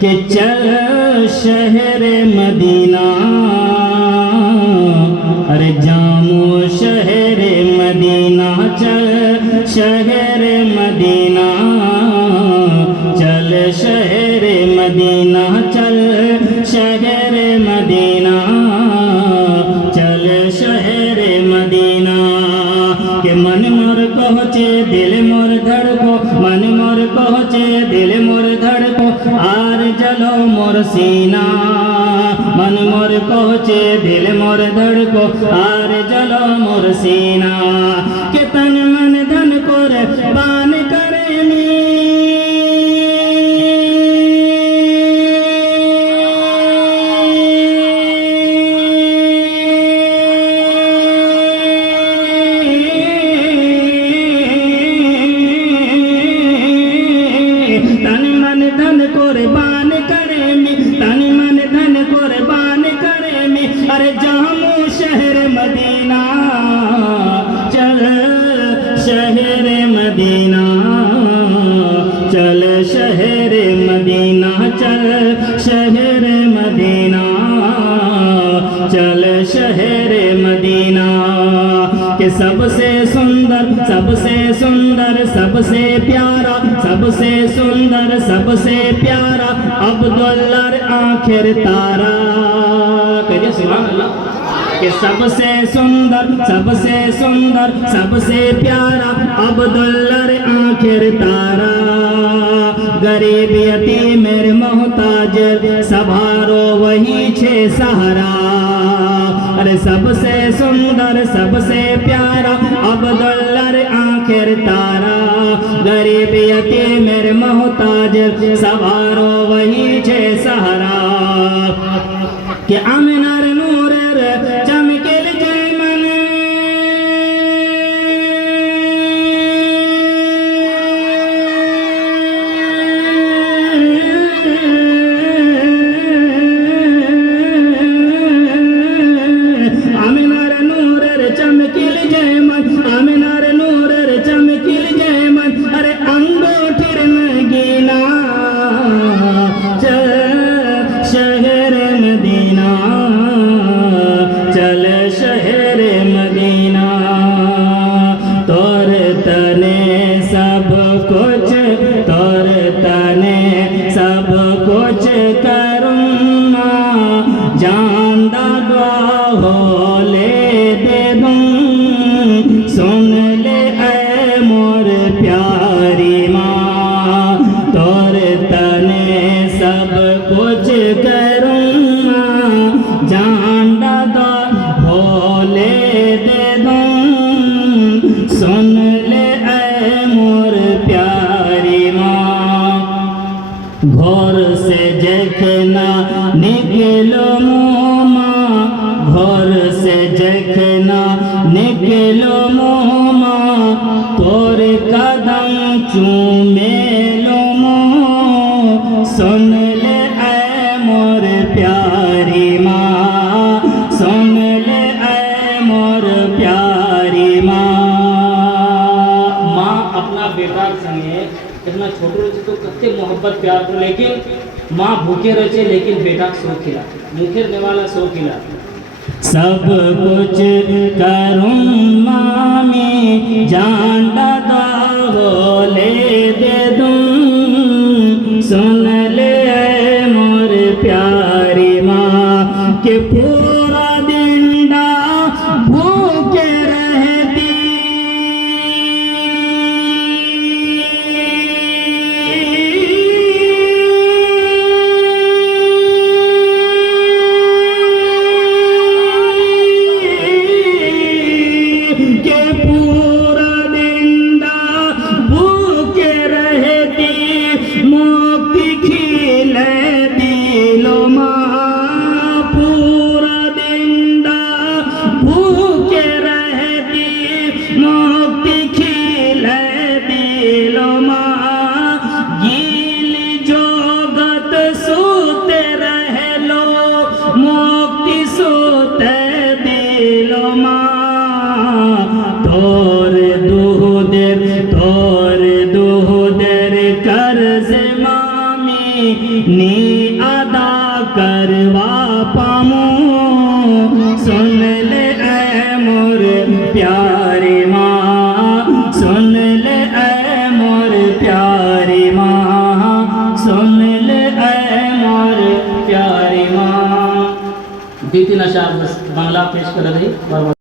कि चल शहर मदीना, अरे जामो शहर मदीना, चल शहर मदीना, चल शहर मदीना, चल शहर मदीना, चल शहर मदीना। के मन मोर कहचे दिल मोर धड़को, मन मोर कहचे दिल मोर धड़को, आर जलो मोर सीना। मन मोर कहचे दिल मोर धड़को, आर जलो मोर सीना। के तन मन धन कोर बान करे नी, तन मन धन कुर्बान करे मी, तन मन धन कुर्बान करे मी। अरे जामो शहर मदीना, चल शहर मदीना, चल शहर मदीना, चल शहर मदीना, चल शहर मदीना। के सबसे सुंदर सबसे सुंदर सबसे प्यारा, सबसे सुंदर सबसे प्यारा अब्दुल्लाह आखिर तारा। कहिए सुभान अल्लाह। कि सबसे सुंदर सबसे सुंदर सबसे प्यारा अब्दुल्लाह आखिर तारा। गरीब यतीम मेरे मोहताज सभारो वही छे सहारा। अरे सबसे सुंदर सबसे प्यारा अब्दुल्लाह आखिर तारा। गरीब यतीम मेरे मोहताज सभारो वही छे सहारा। कि आमिनार नूरेर चमकेल जय मन, आमिनार नूरेर चमकेल जय मन, आमिनार नूरेर चमकेल जय मन। अरे अंगूठीर नगीना, चल शहर मदीना, चल शहर मदीना। तोर तने सब कुछ, तोर तने सब कुछ करूँगा, जानदा दुआ हो ले दे दूँ। सुन ले ऐ मोर प्यारी माँ, तोर तने सब कुछ करूँगा, जानदा दुआ हो ले दे दूँ। सुन ले ऐ मोर प्यारी माँ। घर से जखना निकलो माँ, घर से जखना निकलो माँ, तोर कदम चूमे लो माँ। सुन ले ऐ मोर प्यारी माँ, सुन ले ऐ मोर प्यारी माँ। माँ अपना बेटा संगे इतना छोटो रहे तो कते मोहब्बत प्यार को, लेकिन माँ भूखे रहे लेकिन बेटा सो खिला, मुखे रहने वाला सो खिला। सब कुछ करूँ मामी, जानदा हो ले दे दूँ। सुन ले मोर प्यारी माँ। के पूरा दिन डा भूखे रहती, के पूरा दिन डा भूखे रहती, मोती खिलती लो माँ। पूरा दिन डा भूखे रहती, मोती खिलती लो माँ। गीली जोगत सूते रह लो, मोती सूते दिलो माँ। तोर दूधर कर्ज मामी नी करवा पामो सुन ले ऐ मोर प्यारी माँ सुन ले ऐ मोर प्यारी माँ सुन ले ऐ मोर प्यारी माँ। 2-3 अशार बांग्ला पेश कर रही।